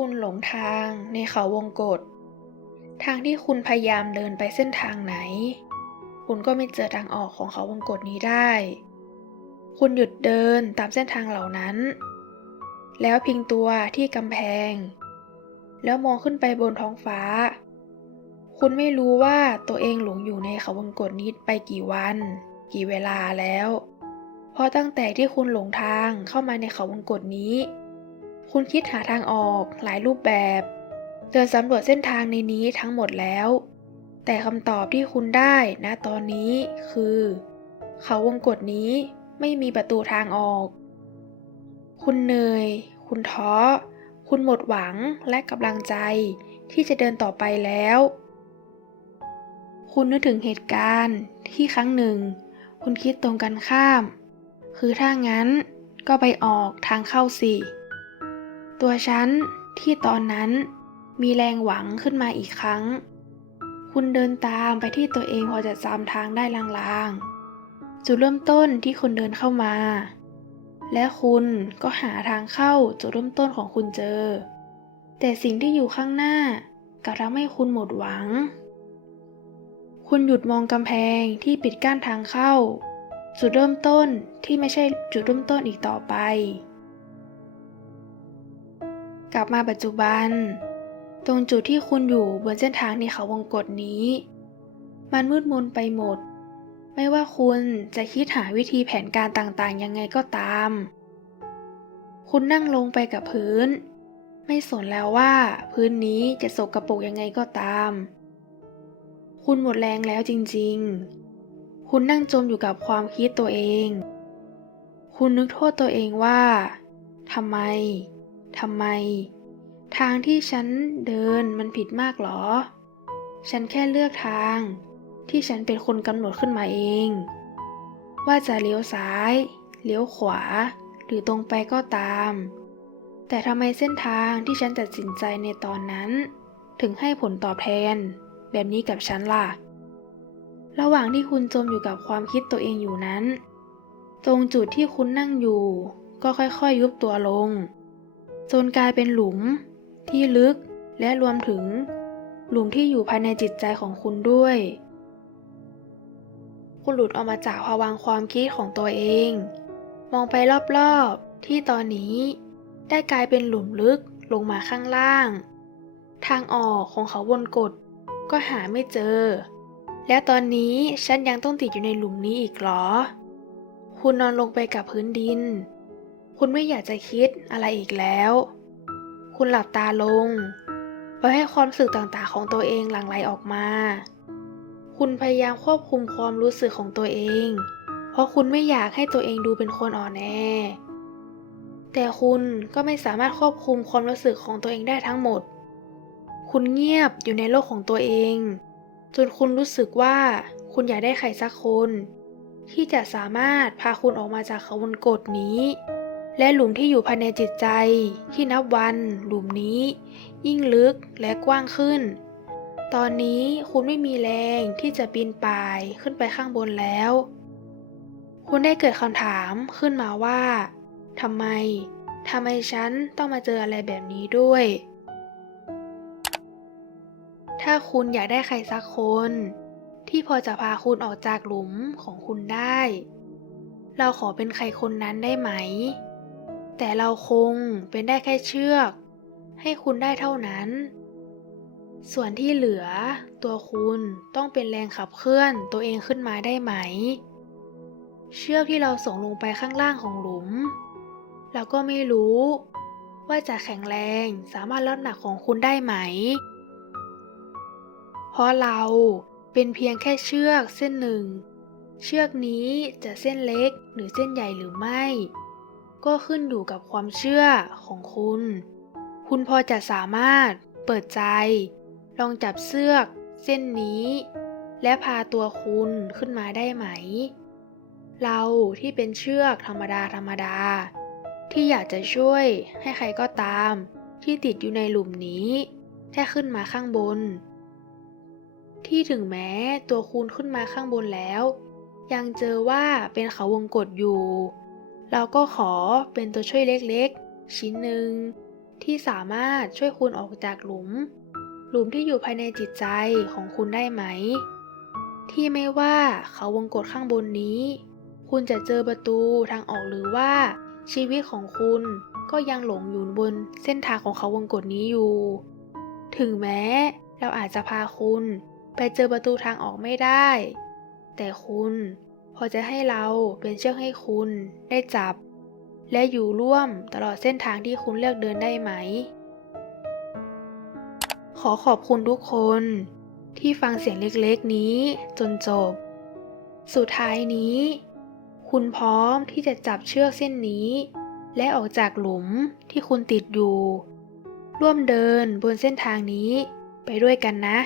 คุณหลงทางในเขาวงกฏทางที่คุณพยายามเดินไปเส้นทางไหน คุณก็ไม่เจอทางออกของเขาวงกฏนี้ได้ คุณหยุดเดินตามเส้นทางเหล่านั้น แล้วพิงตัวที่กำแพง แล้วมองขึ้นไปบนท้องฟ้า คุณไม่รู้ว่าตัวเองหลงอยู่ในเขาวงกฏนี้ไปกี่วัน กี่เวลาแล้ว เพราะตั้งแต่ที่คุณหลงทางเข้ามาในเขาวงกฏนี้ คุณคิดหาทางออกหลายรูปแบบ เดินสำรวจเส้นทางในนี้ทั้งหมดแล้ว แต่คำตอบที่คุณได้ณตอนนี้คือ เขาวงกฏนี้ไม่มีประตูทางออก คุณเหนื่อย คุณท้อ คุณหมดหวังและกำลังใจที่จะเดินต่อไปแล้ว คุณนึกถึงเหตุการณ์ที่ครั้งหนึ่ง คุณคิดตรงกันข้าม คือถ้างั้นก็ไปออกทางเข้าสิ ตัวฉันที่ตอนนั้นมีแรงหวังขึ้นมาอีกครั้ง คุณเดินตามไปที่ตัวเองพอจะจำทางได้ลางๆ จุดเริ่มต้นที่คุณเดินเข้ามา และคุณก็หาทางเข้าจุดเริ่มต้นของคุณเจอ แต่สิ่งที่อยู่ข้างหน้ากลับทำให้คุณหมดหวัง คุณหยุดมองกำแพงที่ปิดกั้นทางเข้า จุดเริ่มต้นที่ไม่ใช่จุดเริ่มต้นอีกต่อไป กลับมาปัจจุบัน ตรงจุดที่คุณอยู่บนเส้นทางในเขาวงกฏนี้ มันมืดมนไปหมด ไม่ว่าคุณจะคิดหาวิธีแผนการต่างๆ ยังไงก็ตาม คุณนั่งลงไปกับพื้น ไม่สนแล้วว่าพื้นนี้จะสกรปรกยังไงก็ตาม คุณหมดแรงแล้วจริงๆ คุณนั่งจมอยู่กับความคิดตัวเอง คุณนึกโทษตัวเองว่าทำไม ทำไม ทางที่ฉันเดินมันผิดมากหรอ ฉันแค่เลือกทาง ที่ฉันเป็นคนกำหนดขึ้นมาเอง ว่าจะเลี้ยวซ้าย เลี้ยวขวา หรือตรงไปก็ตาม แต่ทำไมเส้นทางที่ฉันตัดสินใจในตอนนั้น ถึงให้ผลตอบแทน แบบนี้กับฉันล่ะ ระหว่างที่คุณจมอยู่กับความคิดตัวเองอยู่นั้น ตรงจุดที่คุณนั่งอยู่ก็ค่อยๆยุบตัวลง จนกลายเป็นหลุม ที่ลึกและรวมถึง หลุมที่อยู่ภายในจิตใจของคุณด้วย คุณหลุดออกมาจากภวังความคิดของตัวเอง มองไปรอบๆ ที่ตอนนี้ ได้กลายเป็นหลุมลึกลงมาข้างล่าง ทางออกของเขาวนกฏก็หาไม่เจอ แล้วตอนนี้ฉันยังต้องติดอยู่ในหลุมนี้อีกเหรอ คุณนอนลงไปกับพื้นดิน คุณไม่อยากจะคิดอะไรอีกแล้ว คุณหลับตาลงปล่อยให้ความรู้สึกต่างๆของตัวเองหลั่งไหลออกมา คุณพยายามควบคุมความรู้สึกของตัวเอง เพราะคุณไม่อยากให้ตัวเองดูเป็นคนอ่อนแอ แต่คุณก็ไม่สามารถควบคุมความรู้สึกของตัวเองได้ทั้งหมด คุณเงียบอยู่ในโลกของตัวเอง จนคุณรู้สึกว่าคุณอยากได้ใครสักคน ที่จะสามารถพาคุณออกมาจากขาวงกฏนี้ และหลุมที่อยู่ภายในจิตใจ ที่นับวันหลุมนี้ ยิ่งลึกและกว้างขึ้น ตอนนี้คุณไม่มีแรงที่จะปีนป่ายขึ้นไปข้างบนแล้ว คุณได้เกิดคำถามขึ้นมาว่าทำไมทำไมฉันต้องมาเจออะไรแบบนี้ด้วย ถ้าคุณอยากได้ใครสักคน ที่พอจะพาคุณออกจากหลุมของคุณได้ เราขอเป็นใครคนนั้นได้ไหม แต่เราคงเป็นได้แค่เชือก ให้คุณได้เท่านั้น ส่วนที่เหลือ ตัวคุณต้องเป็นแรงขับเคลื่อนตัวเองขึ้นมาได้ไหม เชือกที่เราส่งลงไปข้างล่างของหลุม เราก็ไม่รู้ ว่าจะแข็งแรงสามารถรับหนักของคุณได้ไหม เพราะเราเป็นเพียงแค่เชือกเส้นหนึ่ง เชือกนี้จะเส้นเล็กหรือเส้นใหญ่หรือไม่ ก็ขึ้นอยู่กับความเชื่อของคุณ คุณพอจะสามารถเปิดใจ ลองจับเสื้อเส้นนี้ และพาตัวคุณขึ้นมาได้ไหม เราที่เป็นเชือกธรรมดาธรรมดา ที่อยากจะช่วยให้ใครก็ตาม ที่ติดอยู่ในหลุมนี้แค่ขึ้นมาข้างบน ที่ถึงแม้ตัวคุณขึ้นมาข้างบนแล้ว ยังเจอว่าเป็นเขาวงกฏอยู่ เราก็ขอเป็นตัวช่วยเล็กๆ ชิ้นหนึ่งที่สามารถช่วยคุณออกจากหลุม หลุมที่อยู่ภายในจิตใจของคุณได้ไหม ที่ไม่ว่าเขาวงกฏข้างบนนี้ คุณจะเจอประตูทางออกหรือว่า ชีวิตของคุณก็ยังหลงอยู่บนเส้นทางของเขาวงกฏนี้อยู่ ถึงแม้ เราอาจจะพาคุณไปเจอประตูทางออกไม่ได้ แต่คุณ พอจะให้เราเป็นเชือกให้คุณได้จับ และอยู่ร่วมตลอดเส้นทางที่คุณเลือกเดินได้ไหม ขอขอบคุณทุกคนที่ฟังเสียงเล็กๆนี้จนจบ สุดท้ายนี้ คุณพร้อมที่จะจับเชือกเส้นนี้ และออกจากหลุมที่คุณติดอยู่ ร่วมเดินบนเส้นทางนี้ไปด้วยกันนะ